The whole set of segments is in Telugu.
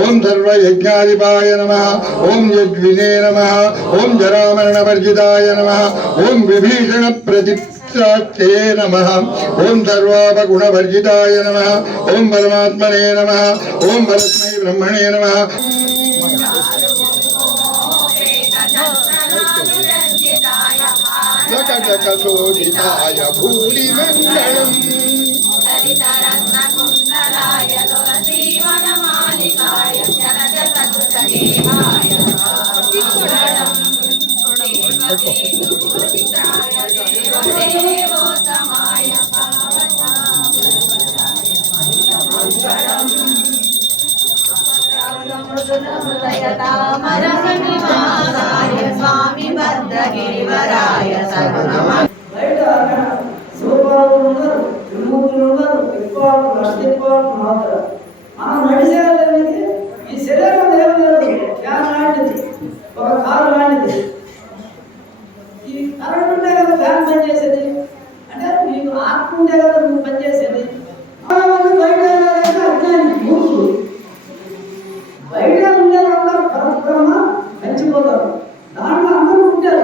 ఓం సర్వయజ్ఞాధిపాయ నమ ఓం యజ్వినే నమ ఓం జరామరణవర్జితాయ నమ ఓం విభీషణ ప్రతిష్టాతే నమ ఓం సర్వాపగుణవర్జితాయ నమ ఓం పరమాత్మనే నమ ఓం పరస్మై బ్రహ్మణే నమ. నకటకశోభితాయ దేవదేవోదితాయ స్వామి భద్రగిరివరాయ ఉన్నారు ఉన్నారు మాత్రం మనం బయట ఉండేదందరూ పరస్పరమ మంచిపోతారు దాంట్లో అందరూ ఉంటారు.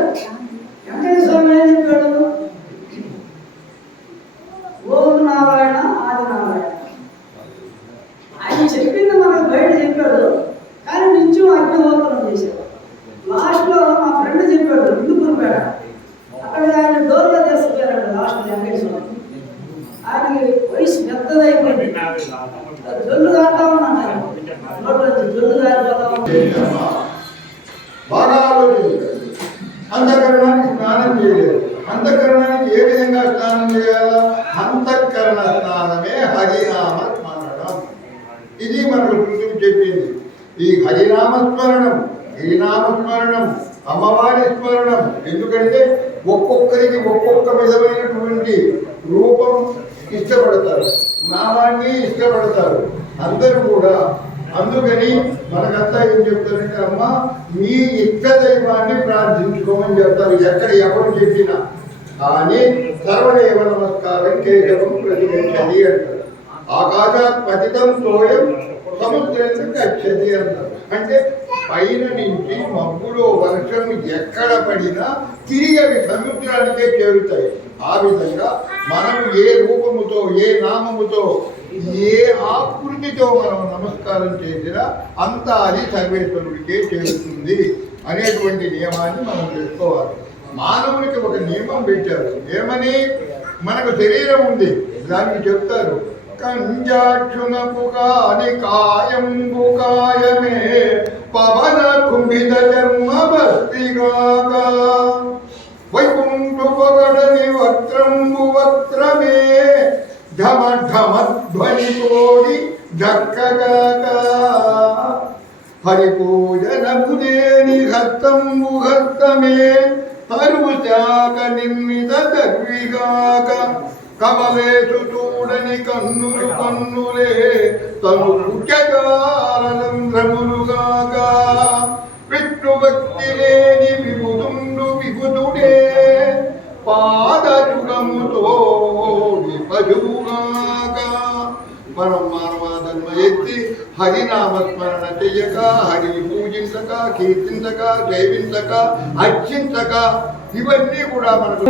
వెంకటేశ్వర స్వామి ఏం చెప్పాడు? ఓం నారాయణ ఆది నారాయణ. ఆయన చెప్పింది మనకు బయట చెప్పాడు కానీ నుంచి అగ్నిహోత్రం చేశాడు. లాస్ట్లో మా ఫ్రెండ్ చెప్పాడు ఇందుకునిపేట అక్కడ ఆయన డోర్లో తీసుకుపోయాడు లాస్ట్ వెంకటేశ్వర ఆయనకి వయసు పెద్దదైపోయింది. జల్లు కాస్తా అంతఃకరణానికి స్నానం చేయలేదు. అంతఃకరణానికి ఏ విధంగా స్నానం చేయాలా? అంతఃకరణ స్నానమే హరినామ స్మరణం ఇది మనకు గుర్తుకు చెప్పింది. ఈ హరినామ స్మరణం హరినామ స్మరణం అమ్మవారి స్మరణం. ఎందుకంటే ఒక్కొక్కరికి ఒక్కొక్క విధమైనటువంటి రూపం ఇష్టపడతారు. నామాన్ని ఇష్టపడతారు. అందరూ కూడా అందుకని మనకంతా ఏం చెప్తారంటే అమ్మ మీ ఇక్క దైవాన్ని ప్రార్థించుకోమని చెప్తారు. ఎక్కడ ఎవరు చెప్పినా. కానీ సర్వదేవ నమస్కారం కేవలం ప్రతిగచ్చది అంటారు. ఆకాశాత్ పతితం సోయం సముద్రం గచ్చది అంటారు. అంటే పైన నుంచి మబ్బులో వర్షం ఎక్కడ పడినా తిరిగి అవి సముద్రానికే చేరుతాయి. ఆ విధంగా మనం ఏ రూపముతో ఏ నామముతో ఏ ఆకృతితో మనం నమస్కారం చేసినా అంతా అది సర్వేశ్వరుడికే చేరుతుంది అనేటువంటి నియమాన్ని మనం తెలుసుకోవాలి మానవునికి ఒక నియమం పెట్టారు. ఏమని? మనకు శరీరం ఉంది. దానికి చెప్తారు. కంజాక్షునకు కాని కాయంబు కాయమే పవన కుంభిత జన్మ భక్తిగాగా వైకుంఠు పొగడని వక్త్రంబు వక్త్రమే ढम ढम ध्वनि कोड़ी धक्का हरिपूजन बुदे निहत्तम मुहत्तमे हरुचाक निर्मित दर्विगाक कमलेषु चूडनि कन्नुरु कन्नुरे तनु मुख्यकारलं रमुरुगाक। మనం మానవాధర్మ ఎత్తి హరినామస్మరణ చెయ్యక హరిని పూజించక కీర్తించక జైవించక అర్చించక ఇవన్నీ కూడా మనకు